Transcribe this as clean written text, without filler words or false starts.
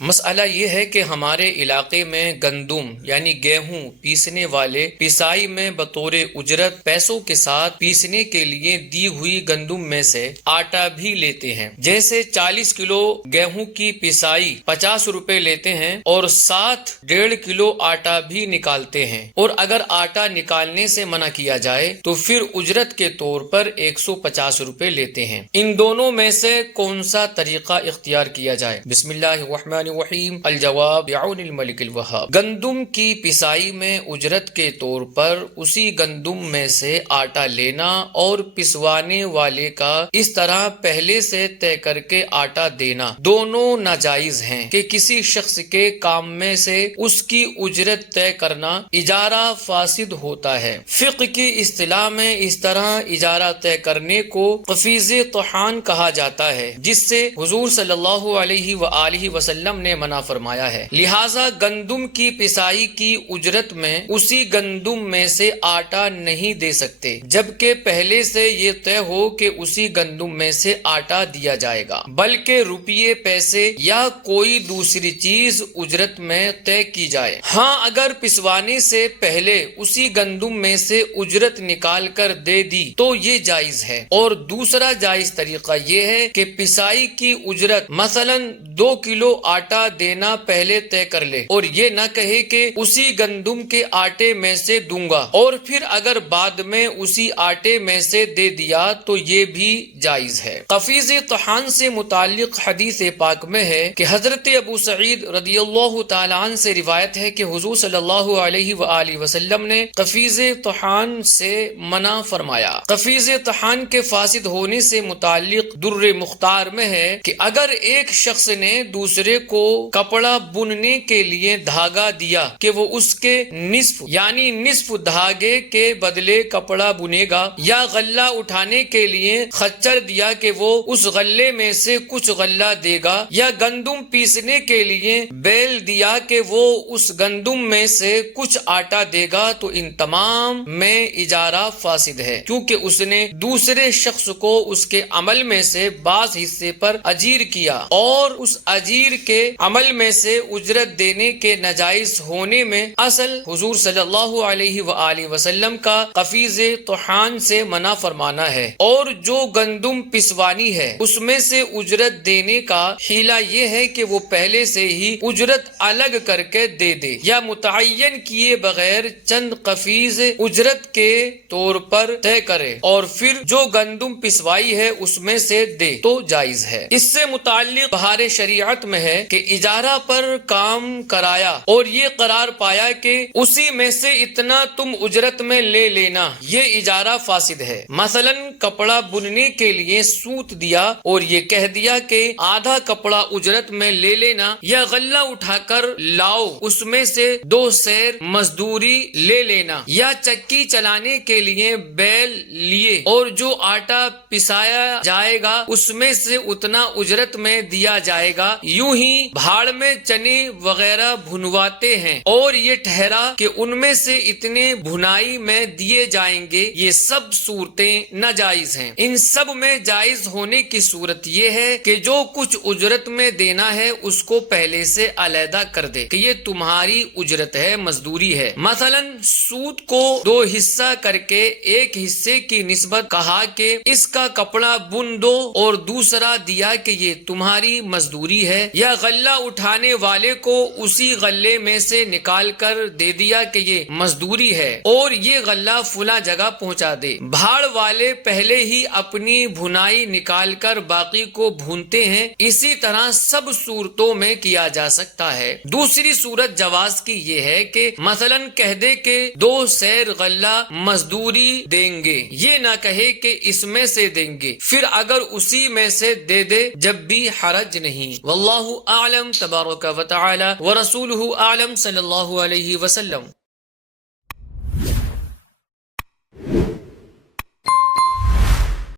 مسئلہ یہ ہے کہ ہمارے علاقے میں گندم یعنی گیہوں پیسنے والے پیسائی میں بطور اجرت پیسوں کے ساتھ پیسنے کے لیے دی ہوئی گندم میں سے آٹا بھی لیتے ہیں۔ جیسے 40 کلو گیہوں کی پیسائی 50 روپے لیتے ہیں اور ساتھ 1.5 کلو آٹا بھی نکالتے ہیں، اور اگر آٹا نکالنے سے منع کیا جائے تو پھر اجرت کے طور پر 150 روپے لیتے ہیں۔ ان دونوں میں سے کون سا طریقہ اختیار کیا جائے؟ بسم اللہ الرحمن الرحیم۔ الجواب بعون الملک الوہاب۔ گندم کی پسائی میں اجرت کے طور پر اسی گندم میں سے آٹا لینا اور پسوانے والے کا اس طرح پہلے سے طے کر کے آٹا دینا دونوں ناجائز ہیں کہ کسی شخص کے کام میں سے اس کی اجرت طے کرنا اجارہ فاسد ہوتا ہے۔ فقہ کی اصطلاح میں اس طرح اجارہ طے کرنے کو قفیز طحان کہا جاتا ہے، جس سے حضور صلی اللہ علیہ وآلہ وسلم نے منع فرمایا ہے۔ لہذا گندم کی پسائی کی اجرت میں اسی گندم میں سے آٹا نہیں دے سکتے جبکہ پہلے سے یہ طے ہو کہ اسی گندم میں سے آٹا دیا جائے گا، بلکہ روپیے، پیسے یا کوئی دوسری چیز اجرت میں طے کی جائے۔ ہاں، اگر پسوانے سے پہلے اسی گندم میں سے اجرت نکال کر دے دی تو یہ جائز ہے۔ اور دوسرا جائز طریقہ یہ ہے کہ پسائی کی اجرت مثلا 2 کلو آٹا دینا پہلے طے کر لے اور یہ نہ کہے کہ اسی گندم کے آٹے میں سے دوں گا، اور پھر اگر بعد میں اسی آٹے میں سے دے دیا تو یہ بھی جائز ہے۔ قفیز طحان سے متعلق حدیث پاک میں ہے کہ حضرت ابو سعید رضی اللہ تعالیٰ عنہ سے روایت ہے کہ حضور صلی اللہ علیہ وآلہ وسلم نے قفیز طحان سے منع فرمایا۔ قفیز طحان کے فاسد ہونے سے متعلق در مختار میں ہے کہ اگر ایک شخص نے دوسرے کو کپڑا بننے کے لیے دھاگا دیا کہ وہ اس کے نصف یعنی نصف دھاگے کے بدلے کپڑا بنے گا، یا غلہ اٹھانے کے لیے خچر دیا کہ وہ اس غلے میں سے کچھ غلہ دے گا، یا گندم پیسنے کے لیے بیل دیا کہ وہ اس گندم میں سے کچھ آٹا دے گا، تو ان تمام میں اجارہ فاسد ہے، کیونکہ اس نے دوسرے شخص کو اس کے عمل میں سے بعض حصے پر اجیر کیا، اور اس اجیر کے عمل میں سے اجرت دینے کے ناجائز ہونے میں اصل حضور صلی اللہ علیہ وآلہ وسلم کا قفیز طحان سے منع فرمانا ہے۔ اور جو گندم پسوانی ہے اس میں سے اجرت دینے کا حیلہ یہ ہے کہ وہ پہلے سے ہی اجرت الگ کر کے دے دے، یا متعین کیے بغیر چند قفیز اجرت کے طور پر طے کرے اور پھر جو گندم پسوائی ہے اس میں سے دے تو جائز ہے۔ اس سے متعلق بہار شریعت میں ہے کہ اجارہ پر کام کرایا اور یہ قرار پایا کہ اسی میں سے اتنا تم اجرت میں لے لینا، یہ اجارہ فاسد ہے۔ مثلا کپڑا بننے کے لیے سوت دیا اور یہ کہہ دیا کہ آدھا کپڑا اجرت میں لے لینا، یا غلہ اٹھا کر لاؤ اس میں سے 2 سیر مزدوری لے لینا، یا چکی چلانے کے لیے بیل لیے اور جو آٹا پسایا جائے گا اس میں سے اتنا اجرت میں دیا جائے گا۔ یوں ہی بھاڑ میں چنے وغیرہ بھنواتے ہیں اور یہ ٹھہرا کہ ان میں سے اتنے بھنائی میں دیے جائیں گے، یہ سب صورتیں ناجائز ہیں۔ ان سب میں جائز ہونے کی صورت یہ ہے کہ جو کچھ اجرت میں دینا ہے اس کو پہلے سے علیحدہ کر دے کہ یہ تمہاری اجرت ہے، مزدوری ہے۔ مثلا سوت کو 2 حصہ کر کے ایک حصے کی نسبت کہا کہ اس کا کپڑا بن دو، اور دوسرا دیا کہ یہ تمہاری مزدوری ہے، یا غلہ اٹھانے والے کو اسی غلے میں سے نکال کر دے دیا کہ یہ مزدوری ہے اور یہ غلہ فلاں جگہ پہنچا دے۔ بھاڑ والے پہلے ہی اپنی بھنائی نکال کر باقی کو بھونتے ہیں، اسی طرح سب صورتوں میں کیا جا سکتا ہے۔ دوسری صورت جواز کی یہ ہے کہ مثلا کہہ دے کہ 2 سیر غلہ مزدوری دیں گے، یہ نہ کہے کہ اس میں سے دیں گے، پھر اگر اسی میں سے دے دے جب بھی حرج نہیں۔ واللہ اعلم تبارک و تعالی ورسولہ اعلم صلی اللہ علیہ وسلم۔